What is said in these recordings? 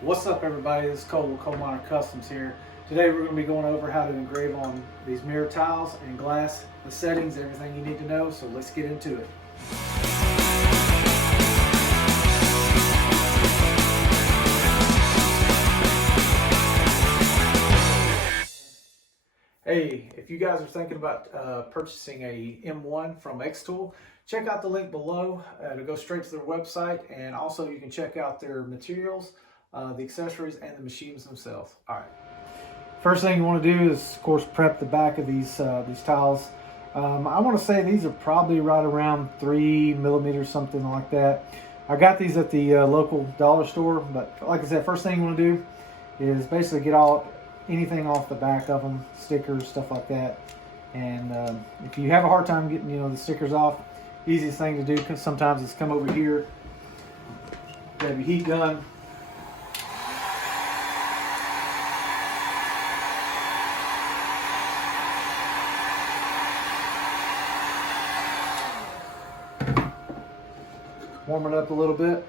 What's up, everybody? This is Cole with Coal Miner Customs here. Today we're going to be going over how to engrave on these mirror tiles and glass, the settings, everything you need to know. So let's get into it. Hey, if you guys are thinking about purchasing a M1 from Xtool, check out the link below to go straight to their website, and also you can check out their materials, the accessories, and the machines themselves. All right. First thing you want to do is, of course, prep the back of these tiles. I want to say these are probably right around 3 millimeters, something like that. I got these at the local dollar store, but like I said, first thing you want to do is basically get anything off the back of them, stickers, stuff like that. And if you have a hard time getting the stickers off, easiest thing to do sometimes is come over here, grab your heat gun, warm it up a little bit.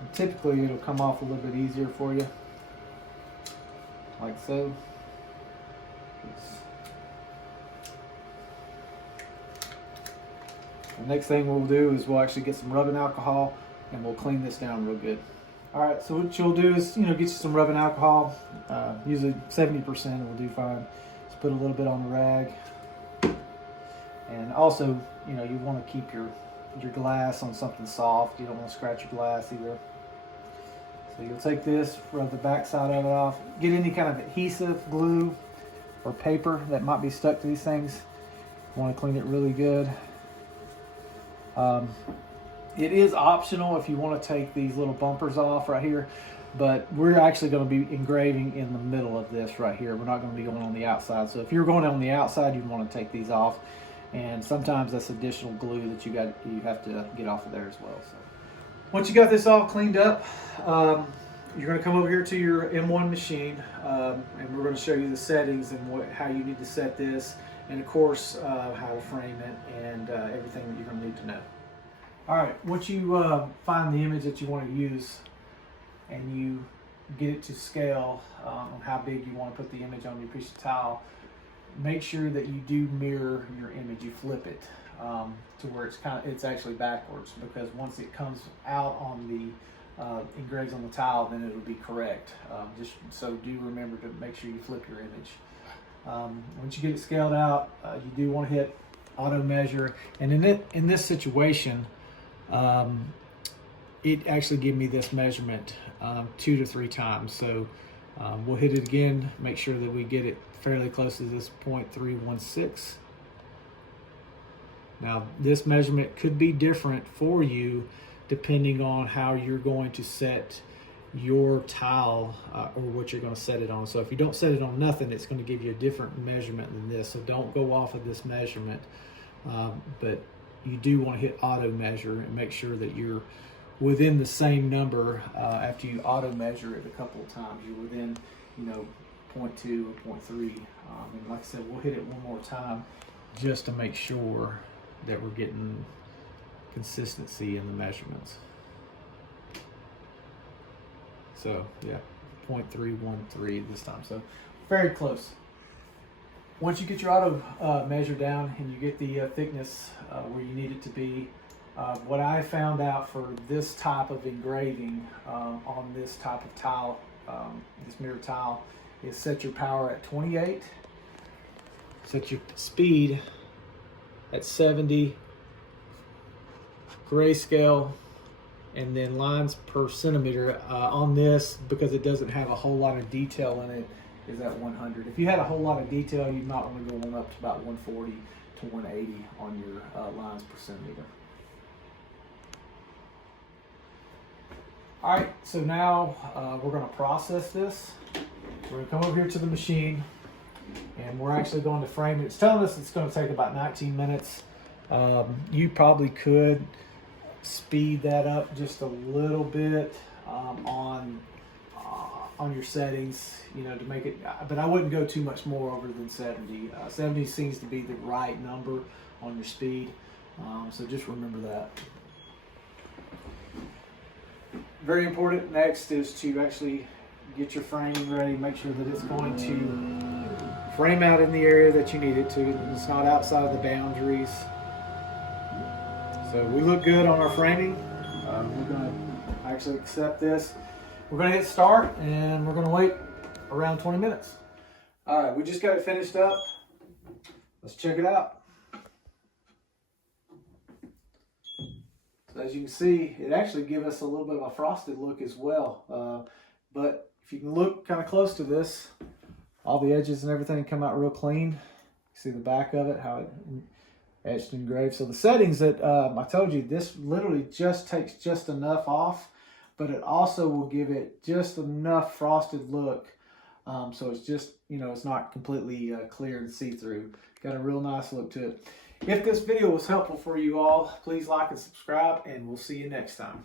And typically it'll come off a little bit easier for you, like so. The next thing we'll do is we'll actually get some rubbing alcohol and we'll clean this down real good. All right, so what you'll do is get you some rubbing alcohol, usually 70% will do fine. Just put a little bit on the rag, and also you want to keep your glass on something soft. You don't want to scratch your glass either. So you'll take this, rub the back side of it off, get any kind of adhesive, glue, or paper that might be stuck to these things. You want to clean it really good. It is optional if you want to take these little bumpers off right here, but we're actually going to be engraving in the middle of this right here. We're not going to be going on the outside. So if you're going on the outside, you'd want to take these off, and sometimes that's additional glue that you have to get off of there as well. So once you got this all cleaned up, you're going to come over here to your M1 machine, and we're going to show you the settings and how you need to set this, and of course how to frame it, and everything that you're going to need to know. All right, once you find the image that you want to use and you get it to scale on how big you want to put the image on your piece of tile, make sure that you do mirror your image. You flip it to where it's actually backwards, because once it comes out on the engraves on the tile, then it'll be correct. Just so do remember to make sure you flip your image. Once you get it scaled out, you do want to hit auto measure, and in this situation, it actually gave me this measurement 2 to 3 times. So we'll hit it again, make sure that we get it fairly close to this 0.316. Now this measurement could be different for you depending on how you're going to set your tile or what you're going to set it on. So if you don't set it on nothing, it's going to give you a different measurement than this. So don't go off of this measurement, but you do want to hit auto measure and make sure that you're within the same number. After you auto measure it a couple of times, you're within 0.2 or 0.3, and like I said, we'll hit it one more time just to make sure that we're getting consistency in the measurements. So yeah, 0.313 this time, so very close. Once you get your auto measure down and you get the thickness where you need it to be, what I found out for this type of engraving on this type of tile, this mirror tile, is set your power at 28, set your speed at 70, grayscale, and then lines per centimeter on this, because it doesn't have a whole lot of detail in it, is at 100. If you had a whole lot of detail, you might want to go on up to about 140 to 180 on your lines per centimeter. All right, so now we're going to process this. We're going to come over here to the machine, and we're actually going to frame it. It's telling us it's going to take about 19 minutes. You probably could speed that up just a little bit on your settings, to make it, but I wouldn't go too much more over than 70. 70 seems to be the right number on your speed, so just remember that. Very important next is to actually get your framing ready. Make sure that it's going to frame out in the area that you need it to. It's not outside of the boundaries. So we look good on our framing. We're going to actually accept this. We're going to hit start and we're going to wait around 20 minutes. All right, we just got it finished up. Let's check it out. So as you can see, it actually gives us a little bit of a frosted look as well. But if you can look kind of close to this, all the edges and everything come out real clean. See the back of it, how it etched and engraved. So the settings that I told you, this literally just takes just enough off, but it also will give it just enough frosted look. So it's just, you know, it's not completely clear and see-through. Got a real nice look to it. If this video was helpful for you all, please like and subscribe, and we'll see you next time.